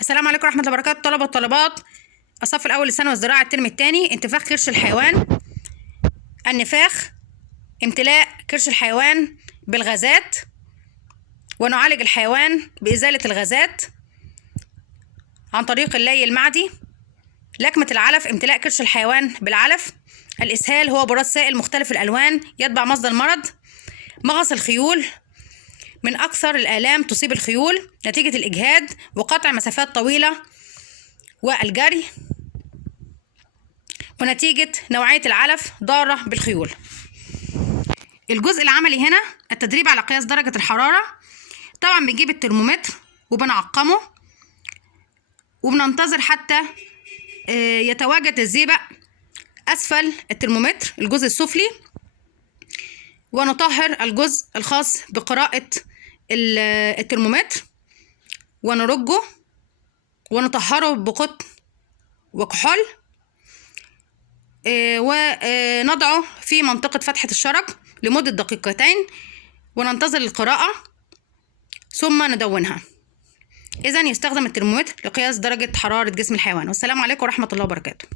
السلام عليكم ورحمة الله وبركاته. طلبة والطالبات الصف الأول للثانوي والزراعة الترم الثاني. انتفاخ كرش الحيوان. النفاخ امتلاء كرش الحيوان بالغازات، ونعالج الحيوان بإزالة الغازات عن طريق اللي المعدي. لكمة العلف امتلاء كرش الحيوان بالعلف. الإسهال هو براز سائل مختلف الألوان يتبع مصدر المرض. مغص الخيول من أكثر الآلام تصيب الخيول نتيجة الإجهاد وقطع مسافات طويلة والجري، ونتيجة نوعية العلف ضارة بالخيول. الجزء العملي هنا التدريب على قياس درجة الحرارة. طبعا بنجيب الترمومتر وبنعقمه وبننتظر حتى يتواجد الزئبق أسفل الترمومتر، الجزء السفلي، ونطهر الجزء الخاص بقراءة الترمومتر ونرجه ونطهره بقطن وكحول، ونضعه في منطقة فتحة الشرج لمدة دقيقتين وننتظر القراءة ثم ندونها. إذن يستخدم الترمومتر لقياس درجة حرارة جسم الحيوان. والسلام عليكم ورحمة الله وبركاته.